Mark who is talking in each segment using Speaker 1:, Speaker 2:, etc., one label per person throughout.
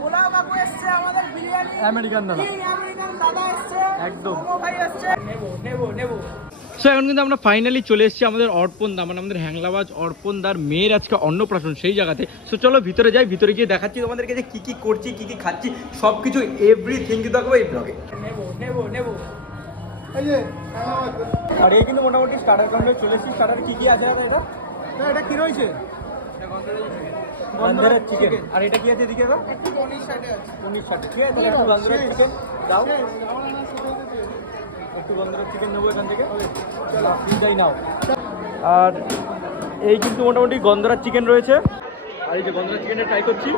Speaker 1: পোলাও কাকু এসছে আমাদের বিরিয়ানি।
Speaker 2: আমেরিকান দাদা।
Speaker 1: আমেরিকান দাদা এসছে।
Speaker 2: একদম।
Speaker 1: মোমো ভাই এসছে। নেব নেব নেব।
Speaker 2: সো এখন কিন্তু আমরা ফাইনালি চলে এসেছি আমাদের অর্পণ দা মানে আমাদের হ্যাংলাবাজ অর্পণ দার মেয়ের আজকে অন্নপ্রাশন সেই জায়গাতে। সো চলো ভিতরে যাই ভিতরে গিয়ে দেখাচ্ছি তোমাদেরকে যে কি কি করছি কি কি খাচ্ছি সব কিছু এভরিথিং কিন্তু দেখব এই ব্লগে
Speaker 1: নেব নেব নেব।
Speaker 2: আর এই কিন্তু মোটামুটি স্টার্টার কাউন্টারে চলে এসেছি। স্টার্টার কি কি আছে দাদা এটা?
Speaker 3: এটা কি রয়েছে
Speaker 2: বান্দরের চিকেন আর এটা কি আছে এদিকে
Speaker 1: পনির সাইডে আছে।
Speaker 2: পনির ষাট ঠিক আছে তাহলে একটু বান্দরের চিকেন দাও। একটু বান্দরের চিকেন নেব এখান থেকে। যাই নাও। আর এই কিন্তু মোটামুটি গন্ধরার চিকেন রয়েছে। আর এই যে গন্ধরার চিকেনটা ট্রাই করছি।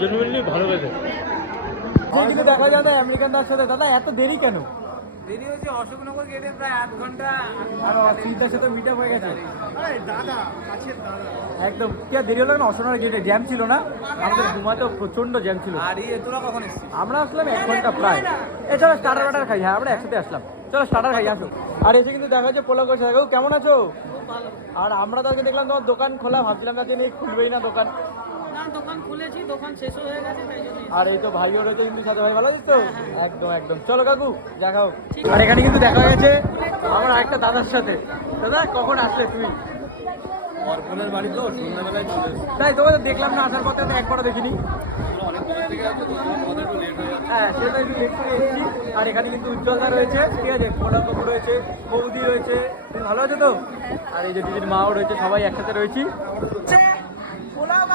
Speaker 2: জেনুইনলি ভালো হয়েছে। কিন্তু দেখা যায় না আমেরিকান দার সাথে। দাদা এত দেরি কেন?
Speaker 1: দেরি হয়েছে অশোকনগর গেটে প্রায় আধ ঘণ্টা
Speaker 2: আর অসুবিধার সাথে মিট হয়ে গেছে।
Speaker 3: দাদা কাছের দাদা।
Speaker 2: একদম কি দেরি হলো না? অসনার গেটে জ্যাম ছিল না? আমাদের ঘুমাতেও প্রচণ্ড জ্যাম ছিল।
Speaker 1: আর ইয়ে তোরা কখন এসছিস?
Speaker 2: আমরা আসলাম এক ঘণ্টা প্রায়। এছাড়া স্টার্টার বাটার খাই। হ্যাঁ আমরা একসাথে আসলাম। চলো স্টার্টার খাই আসো। আর এসে কিন্তু দেখা যাচ্ছে পোলা করছে। দেখো কেমন আছো? আর আমরা তো আজকে দেখলাম তোমার দোকান খোলা ভাবছিলাম না যে খুলবেই না দোকান।
Speaker 1: দোকান খুলেছি দোকান শেষ হয়ে গেছে তাই জন্য
Speaker 2: আর এই তো ভাইও রয়েছে কিন্তু সাথে ভাই ভালো আছিস তো? একদম একদম। চলো কাকু দেখাও আর এখানে কিন্তু দেখা গেছে আমার আরেকটা দাদার সাথে। দাদা কখন আসলে তুমি?
Speaker 3: অর্পণের বাড়ি তো সন্ধ্যাবেলায় চলে
Speaker 2: তাই তোমাদের দেখলাম না আসার পথে একবারও দেখিনি।
Speaker 3: হয়ে যাচ্ছে
Speaker 2: হ্যাঁ সেটা একটু লেট করে এসেছি। আর এখানে কিন্তু উজ্জ্বলদা রয়েছে ঠিক আছে? পোলা কাকু রয়েছে বৌদি রয়েছে। তুমি ভালো আছো তো? আর এই যে দিদির মাও রয়েছে সবাই একসাথে রয়েছি।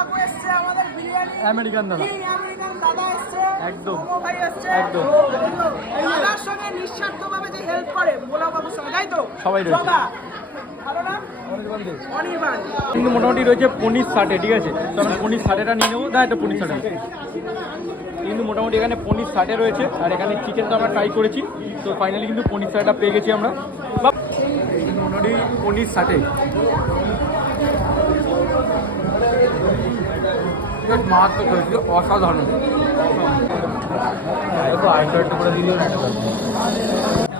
Speaker 1: কাকু এসছে আমাদের বিরিয়ানি।
Speaker 2: আমেরিকান দাদা।
Speaker 1: আমেরিকান দাদা এসছে।
Speaker 2: একদম।
Speaker 1: ভাই এসছে।
Speaker 2: একদম।
Speaker 1: দাদার সঙ্গে নিঃস্বার্থভাবে যে হেল্প করে সঙ্গে তাই তো?
Speaker 2: সবাই।
Speaker 1: ভালো না?
Speaker 2: কিন্তু মোটামুটি রয়েছে পনির ষাটে ঠিক আছে? তো আমরা পনির ষাটেটা নিয়ে নেব। না একটা পনির ষাটে কিন্তু মোটামুটি এখানে পনির ষাটে রয়েছে আর এখানে চিকেন তো আমরা ট্রাই করেছি। তো ফাইনালি কিন্তু পনির ষাটটা পেয়ে গেছি আমরা। মোটামুটি পনির ষাটে মারাত্মক হয়েছিল অসাধারণ। আইসারটা করে একটা